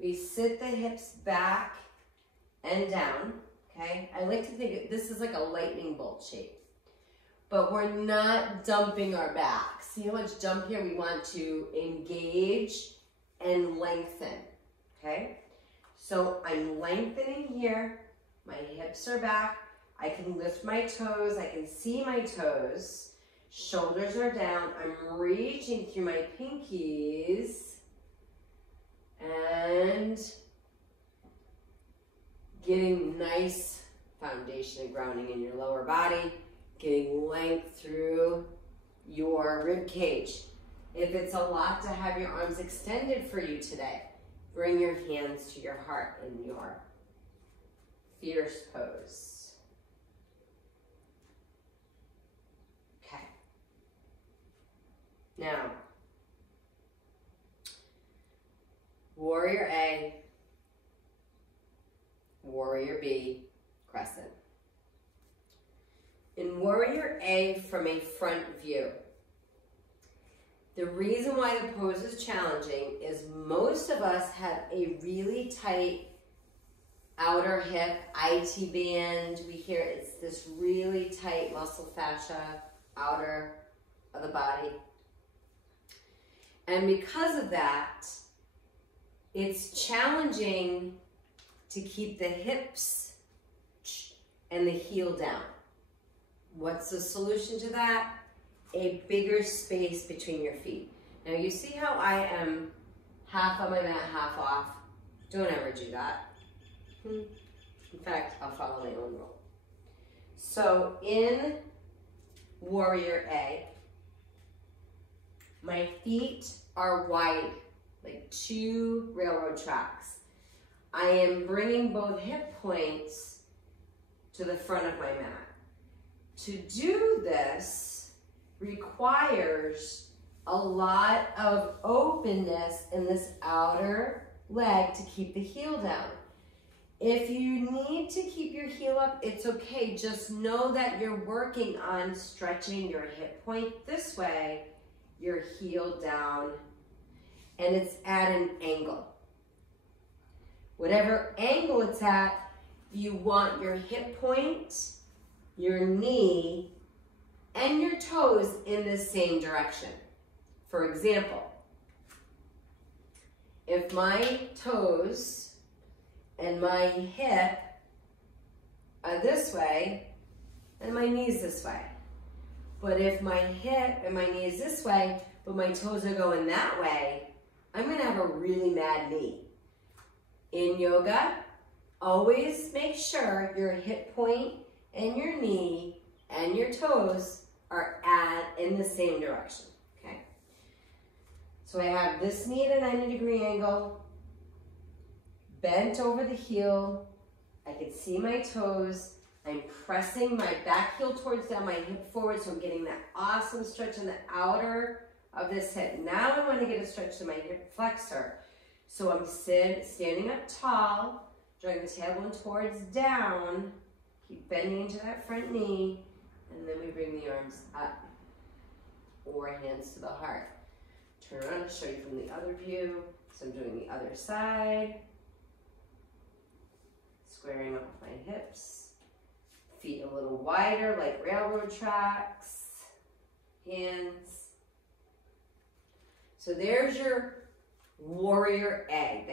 We sit the hips back and down, okay? I like to think this is like a lightning bolt shape. but we're not dumping our back. See how much jump here? We want to engage and lengthen, okay? So I'm lengthening here. My hips are back. I can lift my toes. I can see my toes. Shoulders are down. I'm reaching through my pinkies and getting nice foundation and grounding in your lower body, getting length through your rib cage. If it's a lot to have your arms extended for you today, bring your hands to your heart in your fierce pose. Okay. Now, Warrior A, Warrior B, Crescent. In Warrior A from a front view, the reason why the pose is challenging is most of us have a really tight outer hip, IT band. We hear it's this really tight muscle fascia, outer of the body. And because of that, it's challenging to keep the hips and the heel down. What's the solution to that? A bigger space between your feet. Now you see how I am half on my mat, half off. Don't ever do that. In fact, I'll follow my own rule. So in Warrior A, my feet are wide, like 2 railroad tracks. I am bringing both hip points to the front of my mat. To do this requires a lot of openness in this outer leg to keep the heel down. If you need to keep your heel up, it's okay. Just know that you're working on stretching your hip point this way, your heel down, and it's at an angle. Whatever angle it's at, you want your hip point, your knee, and your toes in the same direction. For example, if my toes and my hip are this way, and my knee's this way. But if my hip and my knee is this way, but my toes are going that way, I'm gonna have a really mad knee. In yoga, always make sure your hip point and your knee and your toes are in the same direction, okay? So I have this knee at a 90-degree angle, bent over the heel. I can see my toes. I'm pressing my back heel towards down, my hip forward, so I'm getting that awesome stretch in the outer of this hip. Now I want to get a stretch to my hip flexor. So I'm standing up tall, drawing the tailbone towards down, keep bending into that front knee, and then we bring the arms up or hands to the heart. Turn around and show you from the other view. So I'm doing the other side, squaring off my hips, feet a little wider like railroad tracks, hands. So there's your Warrior A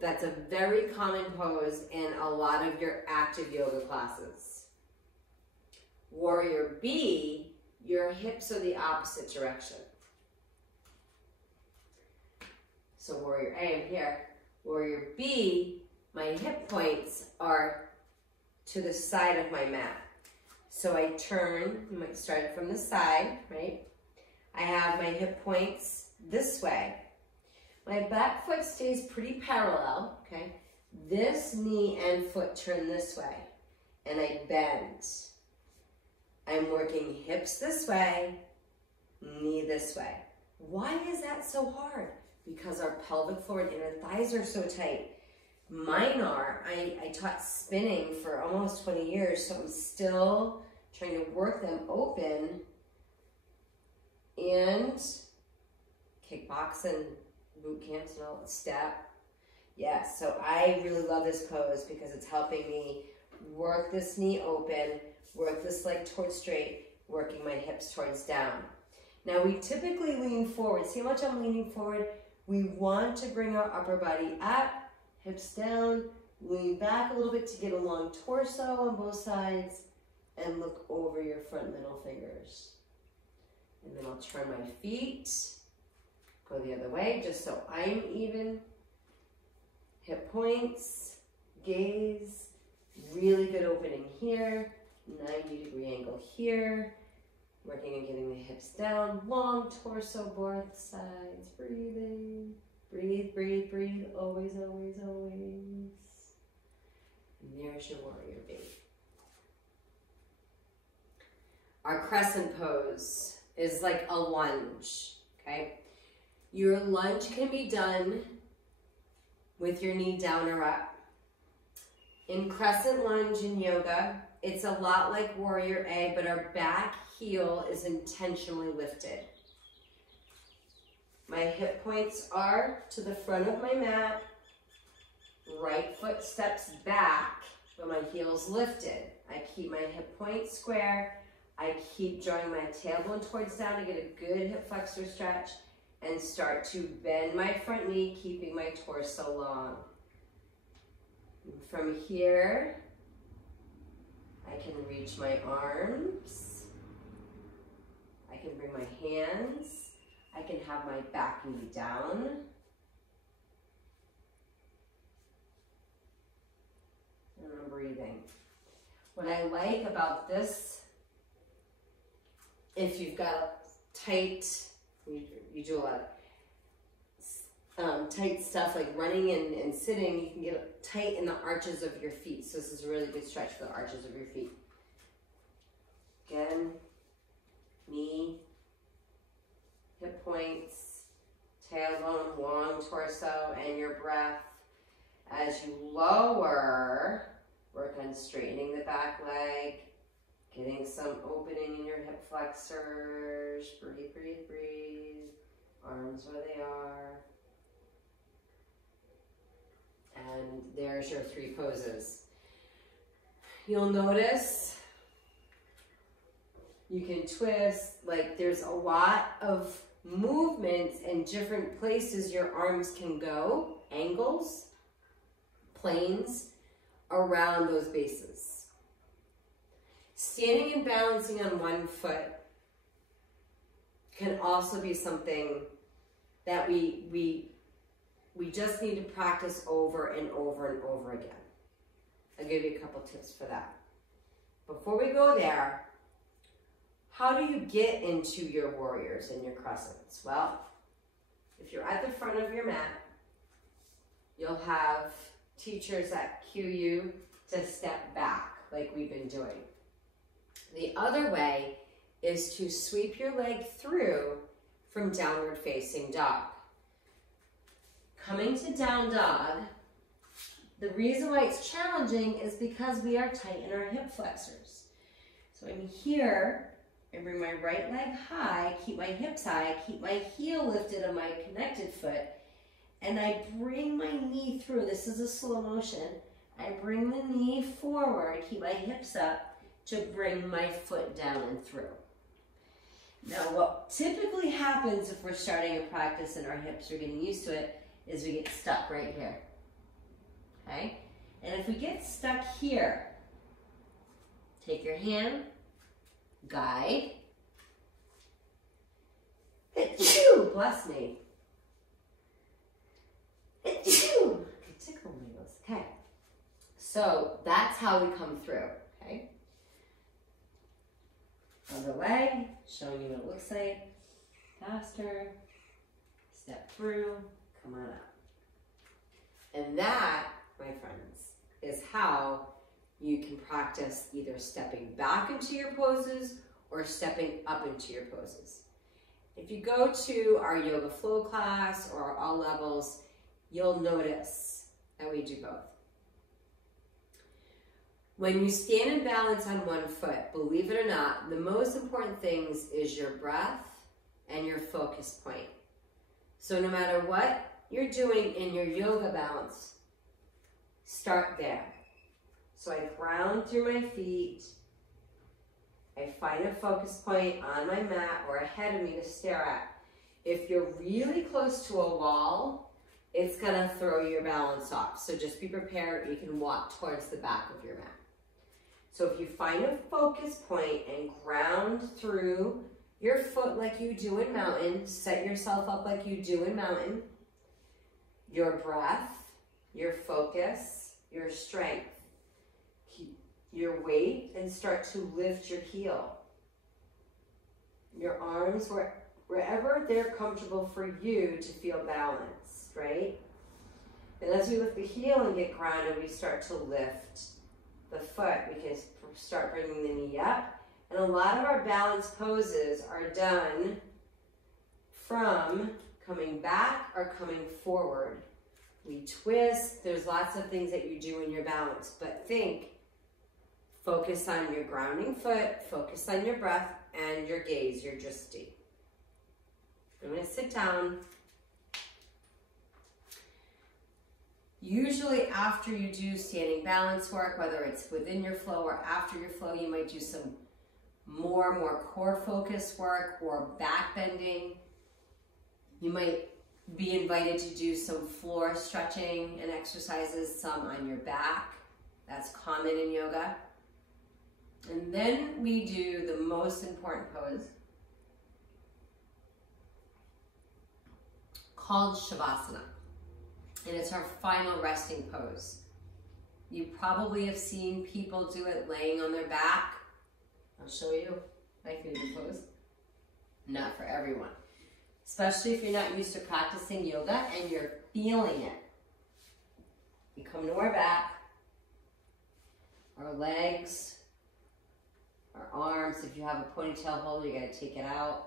that's a very common pose in a lot of your active yoga classes. Warrior B, your hips are the opposite direction. So Warrior A, I'm here. Warrior B, my hip points are to the side of my mat. So I turn, you might start it from the side, right? I have my hip points this way. My back foot stays pretty parallel, okay? This knee and foot turn this way, and I bend. I'm working hips this way, knee this way. Why is that so hard? Because our pelvic floor and inner thighs are so tight. Mine are. I taught spinning for almost 20 years, so I'm still trying to work them open. And kickboxing, boot camps and all that step. Yes, so I really love this pose because it's helping me work this knee open, work this leg towards straight, working my hips towards down. Now we typically lean forward. See how much I'm leaning forward? We want to bring our upper body up, hips down, lean back a little bit to get a long torso on both sides, and look over your front middle fingers. And then I'll turn my feet, go the other way, just so I'm even. Hip points, gaze, really good opening here, 90-degree angle here, working on getting the hips down, long torso both sides, breathing, breathe, breathe, breathe, always, always, always. And there's your warrior B. Our crescent pose is like a lunge, okay? Your lunge can be done with your knee down or up. In crescent lunge in yoga, it's a lot like warrior A, but our back heel is intentionally lifted. My hip points are to the front of my mat. Right foot steps back, but my heel's lifted. I keep my hip points square. I keep drawing my tailbone towards down to get a good hip flexor stretch and start to bend my front knee, keeping my torso long. And from here, I can reach my arms. I can bring my hands. I can have my back knee down. And I'm breathing. What I like about this, if you've got tight, you do a lot of tight stuff like running and sitting, you can get tight in the arches of your feet. So this is a really good stretch for the arches of your feet. Again, knee, hip points, tailbone, long torso, and your breath. As you lower, work on straightening the back leg, getting some opening in your hip flexors. Breathe, breathe, breathe. Arms where they are. And there's your 3 poses. You'll notice you can twist, like there's a lot of movements and different places your arms can go, angles, planes around those bases. Standing and balancing on one foot can also be something that we just need to practice over and over and over again. I'll give you a couple tips for that. Before we go there, how do you get into your warriors and your crescents? Well, if you're at the front of your mat, you'll have teachers that cue you to step back like we've been doing. The other way is to sweep your leg through from downward facing dog. Coming to down dog, the reason why it's challenging is because we are tight in our hip flexors. So I'm here, I bring my right leg high, keep my hips high, keep my heel lifted on my connected foot, and I bring my knee through. This is a slow motion. I bring the knee forward, keep my hips up to bring my foot down and through. Now what typically happens if we're starting a practice and our hips are getting used to it is we get stuck right here, okay? And if we get stuck here, take your hand, guide, bless me, tickle me, okay? So that's how we come through, okay? Other leg, showing you what it looks like, faster, step through, come on up. And that, my friends, is how you can practice either stepping back into your poses or stepping up into your poses. If you go to our yoga flow class or all levels, you'll notice that we do both. When you stand and balance on one foot, believe it or not, the most important things is your breath and your focus point. So no matter what you're doing in your yoga balance, start there. So I ground through my feet, I find a focus point on my mat or ahead of me to stare at. If you're really close to a wall, it's gonna throw your balance off. So just be prepared, you can walk towards the back of your mat. So if you find a focus point and ground through your foot like you do in mountain, set yourself up like you do in mountain, your breath, your focus, your strength, keep your weight and start to lift your heel. Your arms, wherever they're comfortable for you to feel balanced, right? And as we lift the heel and get grounded, we start to lift the foot. We can start bringing the knee up. And a lot of our balance poses are done from coming back or coming forward. We twist. There's lots of things that you do in your balance, but focus on your grounding foot, focus on your breath and your gaze, your drishti. I'm going to sit down. Usually after you do standing balance work, whether it's within your flow or after your flow, you might do some more core focus work or back bending. You might be invited to do some floor stretching and exercises, some on your back. That's common in yoga. And then we do the most important pose called Shavasana. And it's our final resting pose. You probably have seen people do it laying on their back. I'll show you my favorite pose. Not for everyone. Especially if you're not used to practicing yoga and you're feeling it. We come to our back, our legs, our arms. If you have a ponytail holder, you gotta take it out.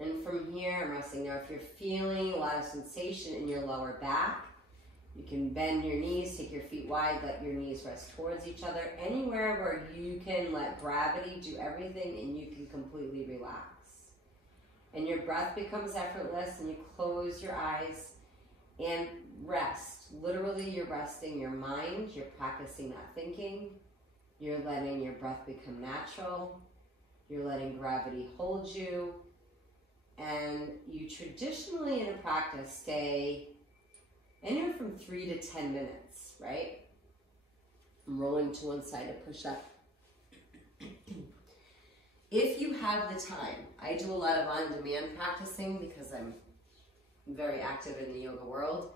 And from here, I'm resting. Now, if you're feeling a lot of sensation in your lower back, you can bend your knees, take your feet wide, let your knees rest towards each other. Anywhere where you can let gravity do everything and you can completely relax. And your breath becomes effortless and you close your eyes and rest. Literally, you're resting your mind. You're practicing not thinking. You're letting your breath become natural. You're letting gravity hold you. And you traditionally in a practice stay anywhere from 3 to 10 minutes, right? I'm rolling to one side to push up. If you have the time, I do a lot of on-demand practicing because I'm very active in the yoga world.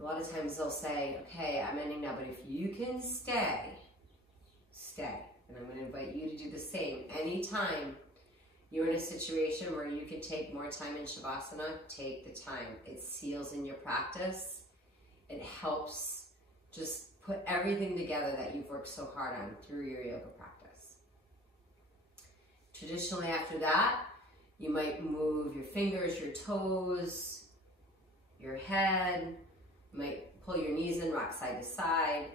A lot of times they'll say, okay, I'm ending now, but if you can stay. And I'm going to invite you to do the same. Anytime you're in a situation where you can take more time in Shavasana, take the time. It seals in your practice. It helps just put everything together that you've worked so hard on through your yoga practice. Traditionally after that, you might move your fingers, your toes, your head. You might pull your knees in, rock side to side.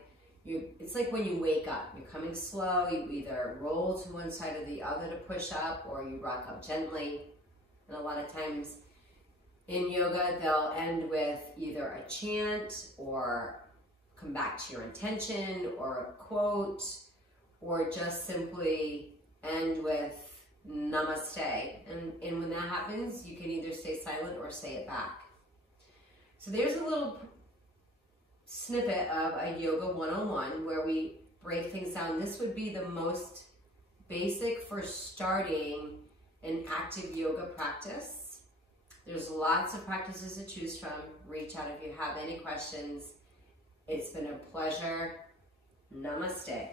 It's like when you wake up, you're coming slow, you either roll to one side or the other to push up, or you rock up gently. And a lot of times in yoga, they'll end with either a chant or come back to your intention or a quote, or just simply end with namaste. And when that happens, you can either stay silent or say it back. So there's a little snippet of a yoga 101 where we break things down. This would be the most basic for starting an active yoga practice. There's lots of practices to choose from. Reach out if you have any questions. It's been a pleasure. Namaste.